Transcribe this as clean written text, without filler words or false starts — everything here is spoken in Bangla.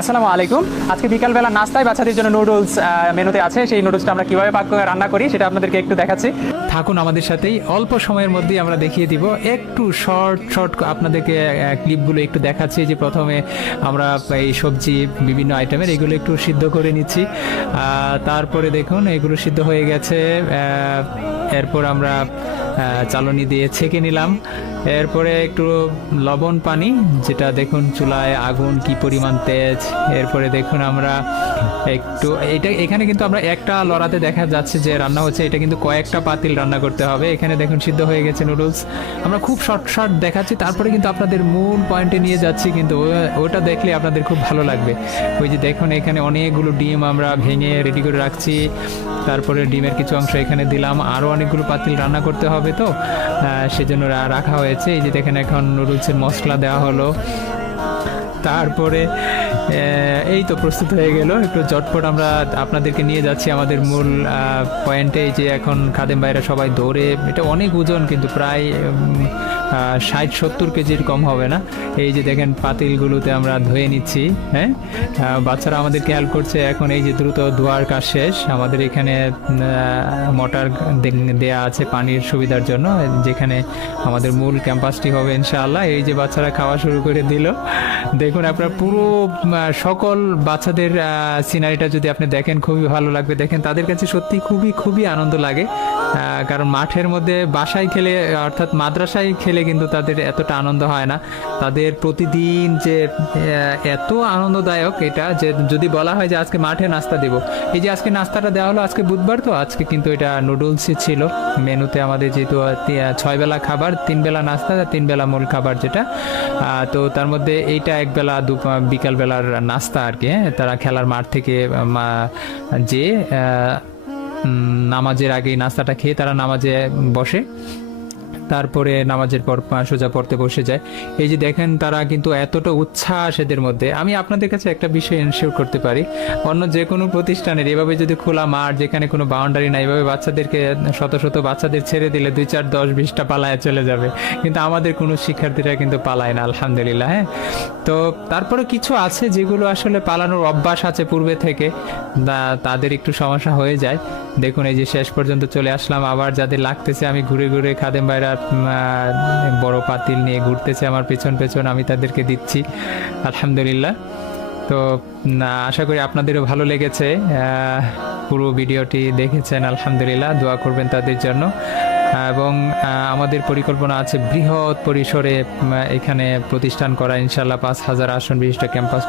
আসসালামু আলাইকুম। আজকে বিকালবেলা নাস্তায় বাচ্চাদের জন্য নুডলস মেনুতে আছে। সেই নুডলসটা আমরা কিভাবে রান্না করি সেটা আপনাদেরকে একটু দেখাচ্ছি। থাকুন আমাদের সাথেই, অল্প সময়ের মধ্যেই আমরা দেখিয়ে দিব। একটু শর্ট আপনাদেরকে ক্লিপগুলো একটু দেখাচ্ছি। যে প্রথমে আমরা এই সবজি বিভিন্ন আইটেমের এগুলো একটু সিদ্ধ করে নিচ্ছি। তারপরে দেখুন এগুলো সিদ্ধ হয়ে গেছে। এরপর আমরা চালনি দিয়ে ছেঁকে নিলাম। এরপরে একটু লবণ পানি, যেটা দেখুন চুলায় আগুন কি পরিমাণ তেজ। এরপরে দেখুন আমরা একটু এখানে কিন্তু আমরা একটা লড়াতে দেখা যাচ্ছে যে রান্না হচ্ছে, এটা কিন্তু কয়েকটা পাতিল রান্না করতে হবে। এখানে দেখুন সিদ্ধ হয়ে গেছে নুডলস। আমরা খুব শর্ট দেখাচ্ছি, তারপরে কিন্তু আপনাদের মূল পয়েন্টে নিয়ে যাচ্ছি, কিন্তু ওটা দেখলে আপনাদের খুব ভালো লাগবে। ওই যে দেখুন এখানে অনেকগুলো ডিম আমরা ভেঙে রেডি করে রাখছি। তারপরে ডিমের কিছু অংশ এখানে দিলাম। আরও অনেকগুলো পাতিল রান্না করতে হবে, তো সেজন্য রাখা হয়েছে। এই যে দেখেন এখন নুডলসের মশলা দেওয়া হলো। তারপরে এই তো প্রস্তুত হয়ে গেল। একটু ঝটপট আমরা আপনাদেরকে নিয়ে যাচ্ছি আমাদের মূল পয়েন্টে। যে এখন খাদেম ভাইরা সবাই দৌড়ে, এটা অনেক ওজন, কিন্তু প্রায় 60-70 কেজির কম হবে না। এই যে দেখেন পাতিলগুলোতে আমরা ধুয়ে নিচ্ছি। হ্যাঁ, বাচ্চারা আমাদেরকে হেল্প করছে। এখন এই যে দ্রুত ধোয়ার কাজ শেষ। আমাদের এখানে মোটর দেয়া আছে পানির সুবিধার জন্য, যেখানে আমাদের মূল ক্যাম্পাসটি হবে ইনশাআল্লাহ। এই যে বাচ্চারা খাওয়া শুরু করে দিল। দেখুন আপনার পুরো সকল বাচ্চাদের সিনারিটা যদি আপনি দেখেন খুবই ভালো লাগবে। দেখেন তাদের কাছে সত্যি খুবই আনন্দ লাগে, কারণ মাঠের মধ্যে বাসায় খেলে অর্থাৎ মাদ্রাসায় খেলে কিন্তু তাদের এতটা আনন্দ হয় না। তাদের প্রতিদিন যে এত আনন্দদায়ক এটা, যে যদি বলা হয় যে আজকে মাঠে নাস্তা দিব, এই যে আজকে নাস্তাটা দেওয়া হলো, আজকে বুধবার, তো আজকে কিন্তু এটা নুডলসই ছিল মেনুতে আমাদের। যেহেতু 6 বেলা খাবার, 3 বেলা নাস্তা, 3 বেলা মূল খাবার যেটা, তো তার মধ্যে এইটা এক বেলা বিকাল বেলার নাস্তা আর কি। তারা খেলার মাঠ থেকে যে নামাজের আগে নাস্তাটা খেয়ে তারা নামাজে বসে, তারপরে নামাজের পর সোজা পড়তে বসে যায়। এই যে দেখেন তারা কিন্তু এতটা উচ্ছ্বাস এদের মধ্যে। আমি আপনাদের কাছে একটা বিষয় এনশিওর করতে পারি, অন্য যে কোনো প্রতিষ্ঠানের এভাবে যদি খোলা মাঠ, যেখানে কোনো বাউন্ডারি নাই, এভাবে বাচ্চাদেরকে শত বাচ্চাদের ছেড়ে দিলে 2, 4, 10, 20টা পালায় চলে যাবে, কিন্তু আমাদের কোনো শিক্ষার্থীরা কিন্তু পালায় না, আলহামদুলিল্লাহ। হ্যাঁ, তো তারপরে কিছু আছে যেগুলো আসলে পালানোর অভ্যাস আছে পূর্বে থেকে, তাদের একটু সমস্যা হয়ে যায়। দেখুন এই যে শেষ পর্যন্ত চলে আসলাম। আবার যাদের লাগতেছে, আমি ঘুরে খাদেম ভাইরা বড় পাতিল নিয়ে ঘুরতেছে আমার পেছন, আমি তাদেরকে দিচ্ছি, আলহামদুলিল্লাহ। তো আশা করি আপনাদেরও ভালো লেগেছে, পুরো ভিডিওটি দেখেছেন, আলহামদুলিল্লাহ। দোয়া করবেন তাদের জন্য। এবং আমাদের পরিকল্পনা আছে বৃহৎ পরিসরে এখানে প্রতিষ্ঠান করা, ইনশাল্লাহ 5000 আসন বিশিষ্ট ক্যাম্পাস।